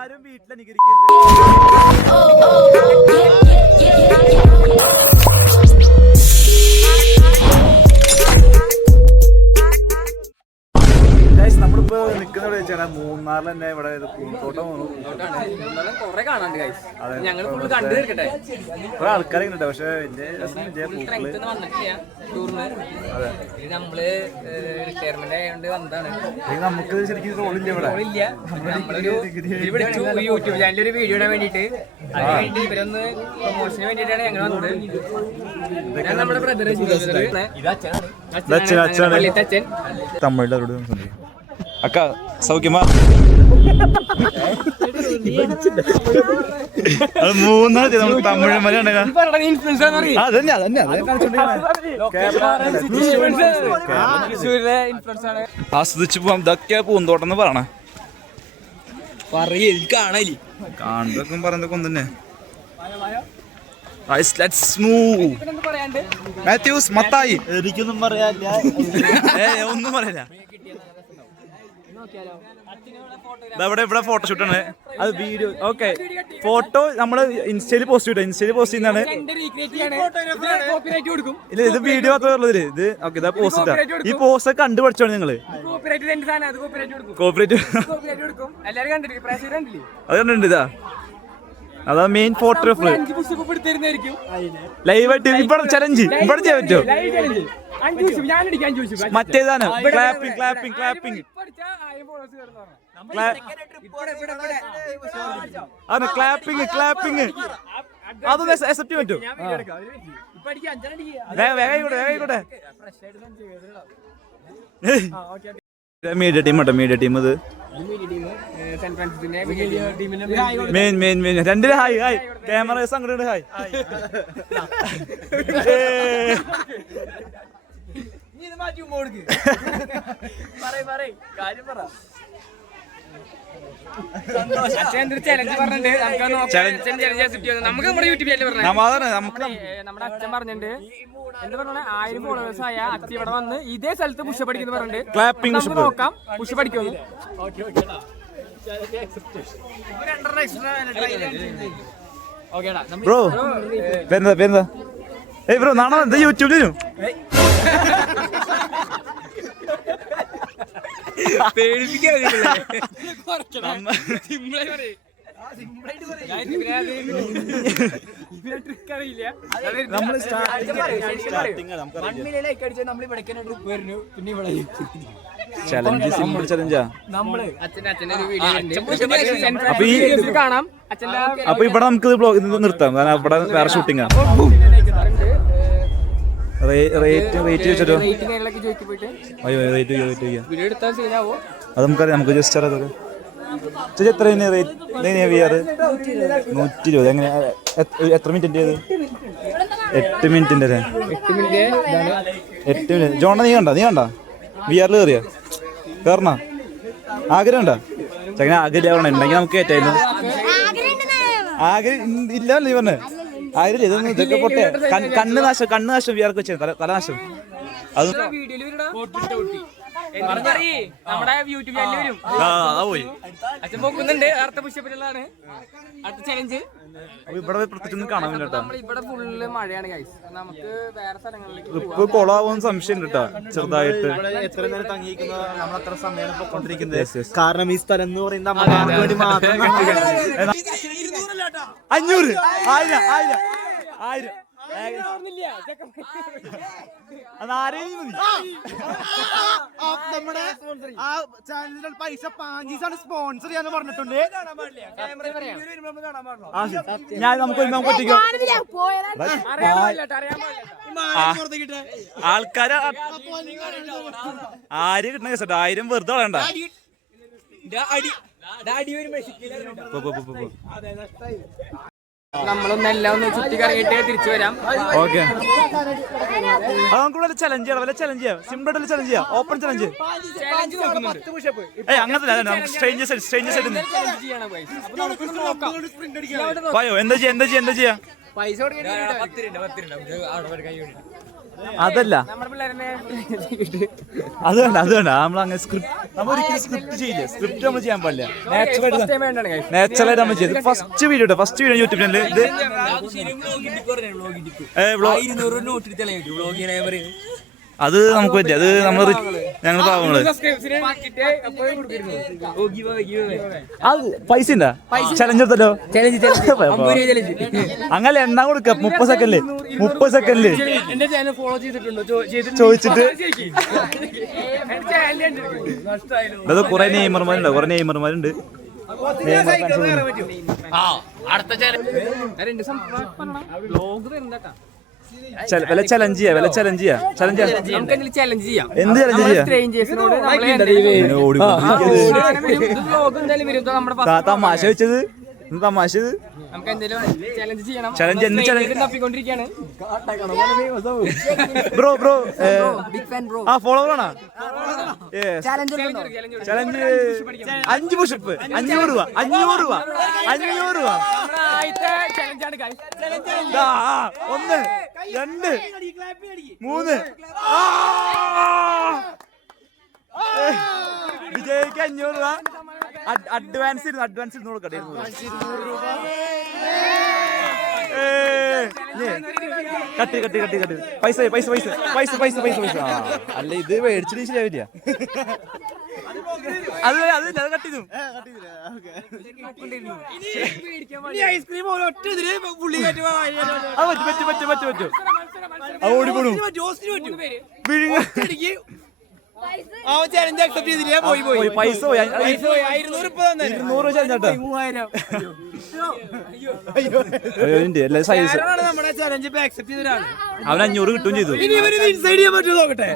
ആരും വീട്ടിൽ അനുകരിക്കരുത്. നമ്മളിപ്പോ നിക്കുന്ന വെച്ചാൽ മൂന്നാറിൽ തന്നെ ഇവിടെ പൂന്തോട്ടം കൊറേ കാണാണ്ട് ഞങ്ങൾ ഫുള്ള് കണ്ടു തീർക്കട്ടെ. കുറെ ആൾക്കാരെ ഉണ്ട്, പക്ഷെ വലിയ നമ്മള് റിട്ടയർമെന്റ് ആയതുകൊണ്ട് വന്നതാണ്. നമുക്ക് ശരിക്കും റോളില്ല ഇവിടെ. നമ്മളൊരു യൂട്യൂബ് ചാനലിൽ ഒരു വീഡിയോ ഇടാൻ വേണ്ടിട്ട് അതിന് വേണ്ടി ഇവരൊന്ന് പ്രൊമോഷന് വേണ്ടിട്ടാണ് ഞങ്ങൾ വന്നത്. ഞാൻ നമ്മുടെ ബ്രദർ അച്ഛൻ തമിഴിലവരോട് അക്ക സൗഖ്യമാ. അത് മൂന്നാമത് നമ്മൾ തമിഴ് മലയാളം ആസ്വദിച്ചു പോവാം. ഇതൊക്കെ പൂന്തോട്ടം എന്ന് പറയണേ കാണാലി കാണുന്നതൊക്കെ പറയുന്നതൊക്കെ ഒന്ന് തന്നെ. മാത്യൂസ് മത്തായി എനിക്കൊന്നും പറയാനില്ല, ഒന്നും പറയാനില്ല. ഇവിടെ ഫോട്ടോഷൂട്ടാണ്, അത് വീഡിയോ. ഓക്കെ, ഫോട്ടോ നമ്മള് ഇൻസ്റ്റയിൽ പോസ്റ്റ് ചെയ്തു. ഇൻസ്റ്റയിൽ പോസ്റ്റ് ചെയ്യുന്നതാണ്. ഇല്ല, ഇത് വീഡിയോ മാത്രമേ ഉള്ളതില്. ഇത് ഓക്കെ, ഇതാ പോസ്റ്റ്. ഈ പോസ്റ്റ് കണ്ടു പഠിച്ചോളൂ നിങ്ങള്. കോപ്പറേറ്റ് അത് കണ്ടിട്ടുണ്ട്. ഇതാ അതാ മെയിൻ ഫോട്ടോഗ്രാഫർ. ലൈവായിട്ട് ഇവിടെ ചലഞ്ച് ഇവിടെ ചെയ്യാൻ പറ്റുമോ? മറ്റേതാണ് ക്ലാപ്പിംഗ് ക്ലാപ്പിംഗ് ക്ലാപ്പിംഗ് ആണ് ക്ലാപ്പിംഗ് ക്ലാപ്പിംഗ്. അതൊന്നും അക്സെപ്റ്റ് ചെയ്യാൻ പറ്റുമോ? വേഗം മീഡിയ ടീം കേട്ടോ, മീഡിയ ടീം. ഇത് മെയിൻ മെയിൻ മെയിൻ രണ്ടില് ഹായ് ഹായ്. ക്യാമറ അങ്ങോട്ട് ഹായ്. നമ്മുടെ അച്ഛൻ പറഞ്ഞിട്ടുണ്ട് എന്താ പറഞ്ഞ 1000 ഫോളോവേഴ്സ് ആയ അച്ഛൻ ഇവിടെ വന്ന് ഇതേ സ്ഥലത്ത് പുഷ് പഠിക്കുന്നു പറഞ്ഞിട്ട് നോക്കാം പുഷ് പഠിക്കുന്നു. ബ്രോ പേരെന്താ പേരെന്താ? ഏയ് ബ്രോ നാണോ എന്താ യൂട്യൂബിലും ചലഞ്ച് സിമ്പിൾ ചലഞ്ചാ. അപ്പൊ ഇവിടെ നമുക്ക് നിർത്താം, കാരണം ഇവിടെ വേറെ ഷൂട്ടിംഗ് ആണ്. റേറ്റ് വെച്ചിട്ടോ അത് നമുക്കറിയാം. നമുക്ക് ജസ്റ്റ് അറിയാം എത്ര റേറ്റ് VR 120. എങ്ങനെ എത്ര മിനിറ്റിൻ്റെ? 8 മിനിറ്റിൻ്റെ അല്ലേ? 8 മിനിറ്റ്. ജോണ നീ കണ്ട VR കയറിയ കയറണ ആഗ്രഹം ഉണ്ടോ? ചങ്ങനെ ആഗ്രഹം ഉണ്ടെങ്കിൽ നമുക്ക് കയറ്റായിരുന്നു. ആഗ്രഹം ഇല്ല നീ പറഞ്ഞേ ആഗ്രഹം. ഇതൊന്നും ഇതൊക്കെ പൊട്ടെ കണ്ണ് നാശം VR വെച്ച തലനാശം. അത് നമ്മുടെ യൂട്യൂബ് ചാനലിൽ വരും. അച്ഛൻ പോക്കുന്നുണ്ട്. അടുത്ത പുഷ്പത്തിലാണ് അടുത്ത ചലഞ്ച്. ഇവിടെ പ്രത്യേകിച്ചൊന്നും കാണാൻ കേട്ടോ. ഇവിടെ ഫുള്ള് മഴയാണ് ഗൈസ്. നമുക്ക് വേറെ സ്ഥലങ്ങളിലേക്ക് ഇപ്പൊ കൊളാവുന്ന സംശയം കേട്ടോ ചെറുതായിട്ട്. എത്ര നേരം തങ്ങിയിരിക്കുന്നത് നമ്മൾ അത്ര സമയം പൊക്കൊണ്ടിരിക്കുന്നത്. കാരണം ഈ സ്ഥലം എന്ന് പറയുന്നത് 500 1000 നമ്മുടെ ആ ചാനലിന്റെ പൈസ പാഞ്ചീസാണ് സ്പോൺസർ ചെയ്യാന്ന് പറഞ്ഞിട്ടുണ്ട്. ആൾക്കാര് ആര് കിട്ടണ കേട്ടോ 1000 വെറുതെ വേണ്ട. നമ്മളൊന്നെല്ലാം ഒന്ന് ചുറ്റി കറങ്ങിയിട്ട് തിരിച്ചു വരാം. ഓക്കെ, നമുക്ക് ചലഞ്ച് ചെയ്യാം. വല്ല ചലഞ്ച് ചെയ്യാം, സിമ്പിൾ ആയിട്ട് ചലഞ്ച് ചെയ്യാം. ഓപ്പൺ ചലഞ്ച് അങ്ങനത്തെ എന്താ ചെയ്യാ പൈസ അതല്ല നമ്മുടെ പിള്ളേരെ അത് വേണ്ട നമ്മളങ്ങനെ സ്ക്രിപ്റ്റ് ചെയ്യില്ല. സ്ക്രിപ്റ്റ് നമ്മൾ ചെയ്യാൻ പാടില്ല. നാച്ചുറലായിട്ട് നമ്മൾ ചെയ്ത് ഫസ്റ്റ് വീഡിയോ യൂട്യൂബ് ചാനൽ ഇത് അത് നമുക്ക് പറ്റില്ല. അത് ഞങ്ങൾ പാവങ്ങള് അത് പൈസ ഉണ്ടാ ചലഞ്ച് എടുത്തല്ലോ. അങ്ങനെ എണ്ണ കൊടുക്ക 30 സെക്കൻഡില് എന്റെ ചാനൽ ഫോളോ ചെയ്തിട്ടുണ്ടോ ചോദിച്ചിട്ട് അത് കുറെ നെയ്മർമാരുണ്ട്. അടുത്ത വല്ല ചലഞ്ച് ചെയ്യാം. നമുക്ക് ചലഞ്ച് ചെയ്യാം. എന്ത് ചലഞ്ച് ചെയ്യാം? സ്ട്രേഞ്ചേഴ്സിനോട് തമാശ വെച്ചത് തമാശ നമുക്ക് എന്തെങ്കിലും ചലഞ്ച് ചെയ്യണം. ചലഞ്ച് തപ്പിക്കൊണ്ടിരിക്കുകയാണ്. ബ്രോ ആ ഫോളോവർ ആണോ? ചലഞ്ച് 5 പുഷപ്പ് 500 രൂപ. ദാ, 1 2 3 വിജയ്ക്ക് 500 രൂപ അഡ്വാൻസ് ഇരുന്ന് കൊടുക്കട്ടെ. കട്ടി പൈസ അല്ല ഇത് മേടിച്ചിട്ട് ശരിയാവില്ല. അത് കട്ട് ചെയ്തു. ഐസ്ക്രീം ഒറ്റ പറ്റും അത് ഓടിപ്പോണു. ചലഞ്ച് അക്സെപ്റ്റ് ചെയ്തില്ല. പോയി പൈസ പോയി. 200 ചലഞ്ചാട്ടോ. 3000 സൈസ് നമ്മുടെ ചലഞ്ച് അക്സെപ്റ്റ് ചെയ്തതാണ്. അവൻ 500 കിട്ടുകയും ചെയ്തു. ഇനി ഇൻസൈഡ് ചെയ്യാൻ പറ്റുമോ നോക്കട്ടെ.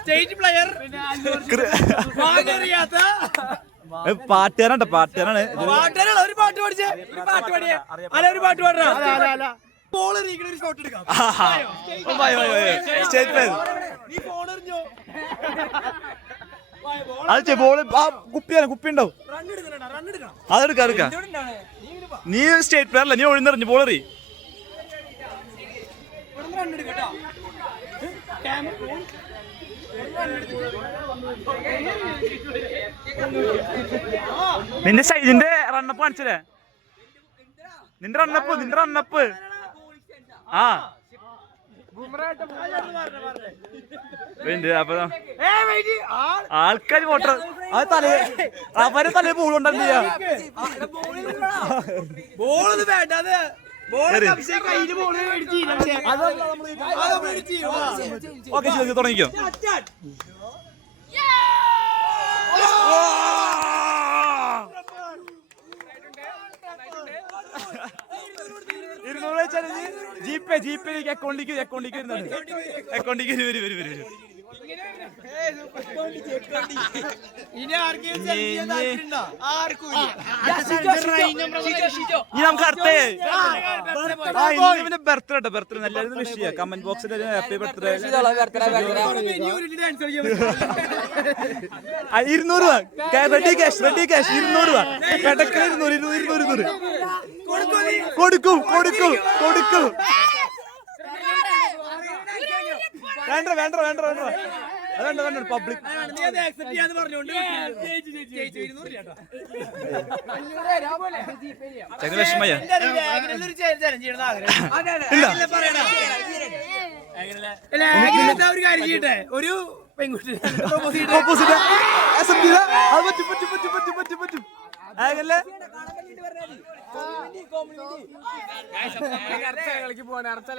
സ്റ്റേറ്റ് പ്ലെയർ പാട്ടുകാരാണ്. ഒരു പാട്ട് പഠിച്ചേ. ഒരു പാട്ട് പാടാ. ബോൾ എറിയിക്കണ ഒരു ഷോട്ട് എടുക്കാം. അത് ബോള് കുപ്പി ഉണ്ടാവും. അതെടുക്കാം. നീ സ്റ്റേറ്റ് പ്ലെയർ അല്ല, നീ ഒഴിഞ്ഞെറിഞ്ഞു ബോളറി. നിന്റെ സൈഡിന്റെ റണ്ണപ്പ് കാണിച്ചല്ലേ? നിന്റെ റണ്ണപ്പ് ആ അപ്പൊ ആൾക്കാര് വോട്ടർ അത് അവരെ തലേ ബോളുണ്ടാ ഓക്കെ തുടങ്ങിക്കോ. ജിപേ അക്കൗണ്ടിലേക്ക് വരും. ഇനി ആർക്കും നമുക്ക് അടുത്ത ബർത്ത്ഡേ എല്ലാവരും വിഷ് ചെയ്യാം. കമന്റ് ബോക്സിൽ ഹാപ്പി ബർത്ത്ഡേ. 200 രൂപ റെഡി ക്യാഷ് 200 രൂപ കിടക്കൽ 200 കൊടുക്കും. വേണ്ട പബ്ലിക് വിഷമയ ഒരു കാര്യം ചെയ്യട്ടെ. ഒരു പെൺകുട്ടി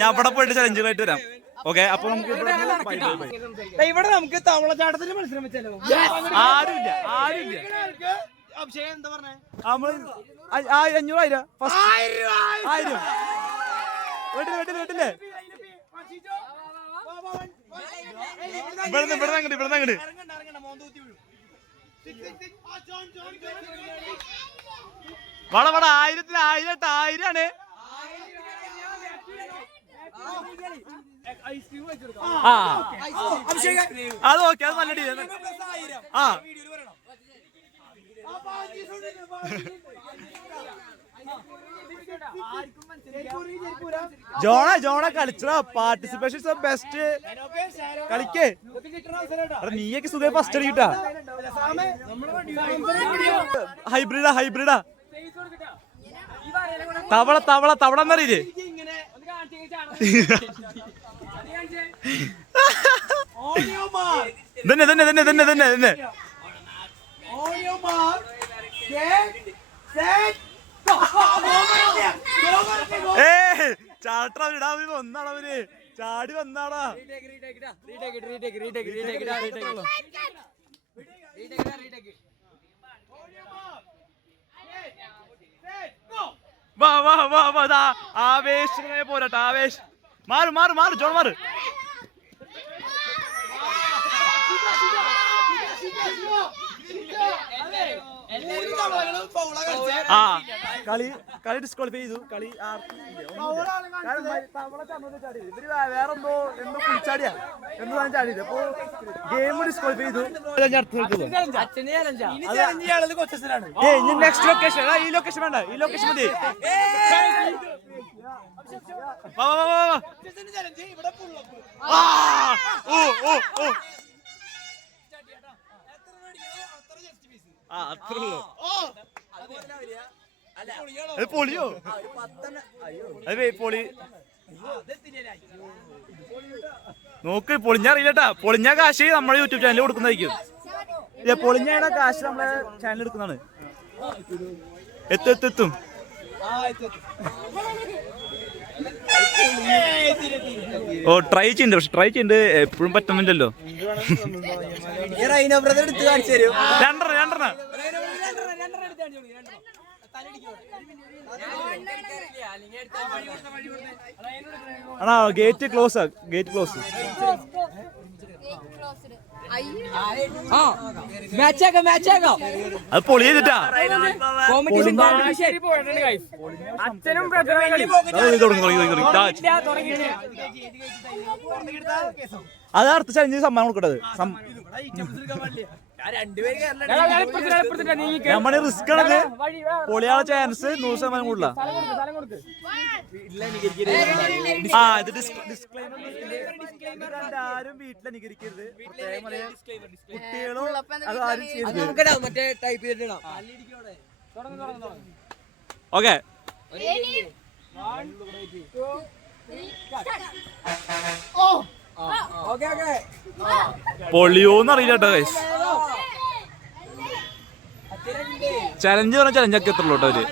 ഞാൻ അവിടെ പോയിട്ട് ചലഞ്ചുകളായിട്ട് വരാം. ഓക്കെ, അപ്പൊ നമുക്ക് ഇവിടെ നമുക്ക് തവളച്ചാട്ടത്തിന് മത്സരം വെച്ചാലോ? ആരുമില്ല. അഭിഷേകം എന്താ പറഞ്ഞേ? നമ്മള് 500 1000 വീട്ടില്ലേ? ഇവിടെ അങ്ങോട്ട് വട 1000 ആണ്. അത് ഓക്കെ, അത് നല്ല ഡീൽ. ആ ജോണ കളിച്ചടാ. Participation best. കളിക്കേ നീയൊക്കെ സുഖം ഫസ്റ്റ് അടിക്കട്ടാ. ഹൈബ്രിഡാ തവള എന്നറിയില്ലേ? തന്നെ ചാട്ടാ വന്നാടാ അവര്. ചാടി വന്നാടാ. വാ ആവേശ പോരാട്ട. ആവേശ് മാറ് ജോൺ മാറ്. കളി ഡിസ്ക്വാളിഫൈ ചെയ്തു. കളി ഇവര് വേറെന്തോ കുളിച്ചാടിയാ എന്തോ ചാടിയത്. അപ്പൊ ഗെയിം ഡിസ്ക്വാളിഫൈ ചെയ്തു. Next location. ഈ ലൊക്കേഷൻ വേണ്ട. ഈ ലൊക്കേഷൻ മതി. പൊളിയോ? അതെ പൊളി നോക്ക്. പൊളിഞ്ഞറിയില്ലട്ടാ. പൊളിഞ്ഞ കാശ് നമ്മുടെ യൂട്യൂബ് ചാനലിൽ കൊടുക്കുന്നതായിരിക്കും. പൊളിഞ്ഞ കാശ് നമ്മളെ ചാനൽ എടുക്കുന്നതാണ്. എത്തും. ഓ ട്രൈ ചെയ്യുന്നുണ്ട്. എപ്പോഴും പറ്റുന്നില്ലല്ലോ. രണ്ടെണ്ണ ആണോ? Gate close. അത് പൊളി ചെയ്തിട്ടാ. അത് അടുത്ത ചലഞ്ച് സമ്മാനം കൊടുക്കട്ടത്. നമ്മുടെ റിസ്ക് ആണത്. പൊളിയാളെ ചാൻസ് 100% കൂടുതലാ. ആരും വീട്ടിൽ അനുകരിക്കരുത്. കുട്ടികളും അത് ആരും ചെയ്യരുത്. ഓക്കെ പൊളിയോന്ന് അറിയില്ല കേട്ടോ ഗൈസ്. ചലഞ്ച് പറഞ്ഞ ചലഞ്ചൊക്കെ എത്തുള്ളൂ കേട്ടോ അവര്.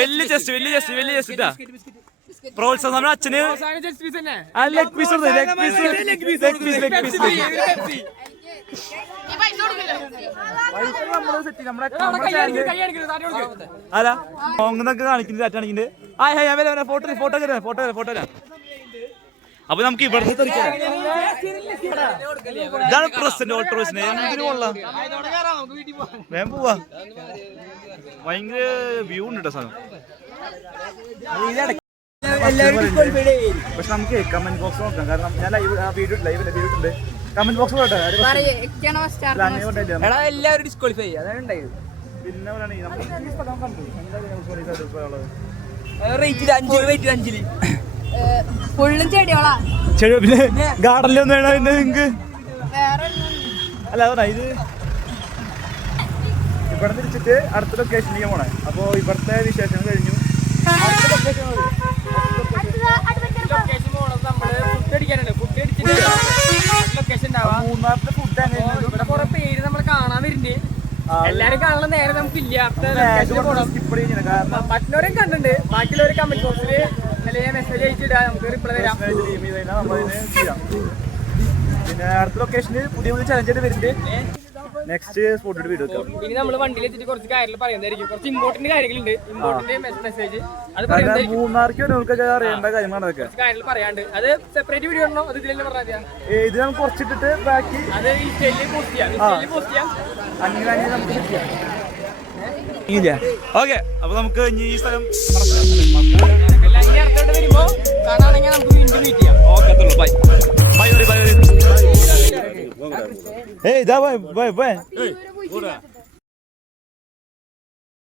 വലിയ ചെസ്റ്റ് പ്രോത്സാഹനം നമ്മുടെ അച്ഛന്. ലെഗ് പീസ് അല്ല മോങ്ങന്നൊക്കെ കാണിക്കുന്നത് ചാറ്റാണിക്കിന്റെ. ഫോട്ടോ. അപ്പൊ നമുക്ക് ഇവിടുത്തെ ഇതാണ് പ്രസിഡന്റ് ഓൾട്രോസിന്. എന്തിനു കൊള്ളാം. വേഗം പോവാ. ഭയങ്കര വ്യൂ ഉണ്ട് കേട്ടോ സാധനം. പക്ഷെ നമുക്ക് കമന്റ് ബോക്സ് നോക്കാം. കാരണം ഞാൻ വീഡിയോ ഇട്ടുണ്ട്. കമന്റ് ബോക്സ് എല്ലാവരും ഡിസ്ക്വാളിഫൈ അതാണ് ഉണ്ടായത്. പിന്നെ പിന്നെ ഗാർഡനിലൊന്നും വേണം നിങ്ങക്ക്. അല്ല അതാ ഇത് ഇവിടെ തിരിച്ചിട്ട് അടുത്ത ലൊക്കേഷനിലേക്ക് പോണേ. അപ്പൊ ഇവിടുത്തെ വിശേഷം കഴിഞ്ഞു. മൂന്നാറിന്റെ ഫുഡ് ഇവിടെ കുറെ പേര് നമ്മൾ കാണാൻ വരുന്നുണ്ട്. എല്ലാരും കാണുന്ന നേരെ നമുക്കില്ല. മറ്റുള്ളവരും കണ്ടിട്ടുണ്ട്. ബാക്കിയുള്ളവർ കമന്റ് ബോക്സിൽ അല്ലെങ്കിൽ മെസ്സേജ് അയച്ചിടാം. നമുക്ക് റിപ്ലൈ തരാം. പിന്നെ അടുത്ത ലൊക്കേഷനിൽ പുതിയ ചലഞ്ചായിട്ട് വരുന്നുണ്ട്. നെക്സ്റ്റ് സ്പോട്ടിട്ട് വീഡിയോ ഇനി നമ്മൾ വണ്ടിയിൽ എത്തിയിട്ട് കുറച്ച് കാര്യങ്ങൾ പറയുന്നതായിരിക്കും. കുറച്ച് ഇമ്പോർട്ടന്റ് കാര്യങ്ങളുണ്ട്. ഇമ്പോർട്ടന്റ് മെസ്സേജ് അത് പറയുന്നതായിരിക്കും. മൂന്നാർക്ക് അറിയേണ്ട കാര്യങ്ങളാണ് അതൊക്കെ. കാര്യങ്ങൾ പറയാണ്ട് അത് സെപ്പറേറ്റ് വീഡിയോ ഉണ്ടോ? അത് ഇതിലെല്ലാം പറഞ്ഞാൽ ഇത് നമുക്ക് കുറച്ചിട്ടിട്ട് ബാക്കി അത് ഈ സ്റ്റേജിൽ പോസ്റ്റ് ചെയ്യാം. അങ്ങനെ നമുക്ക് ചെയ്യാം. ഇല്ല ഓക്കെ അപ്പൊ നമുക്ക് ഇനി ഈ സ്ഥലം ഇനി അടുത്തോട്ട് വരുമ്പോ കാണാണെങ്കിൽ നമുക്ക് വീണ്ടും മീറ്റ് ചെയ്യാം. ഓക്കെ അത്രയുള്ളൂ ബൈ ബൈ ബൈ ബൈ ഏയ് ഇതാ ബൈ ബൈ ബൈ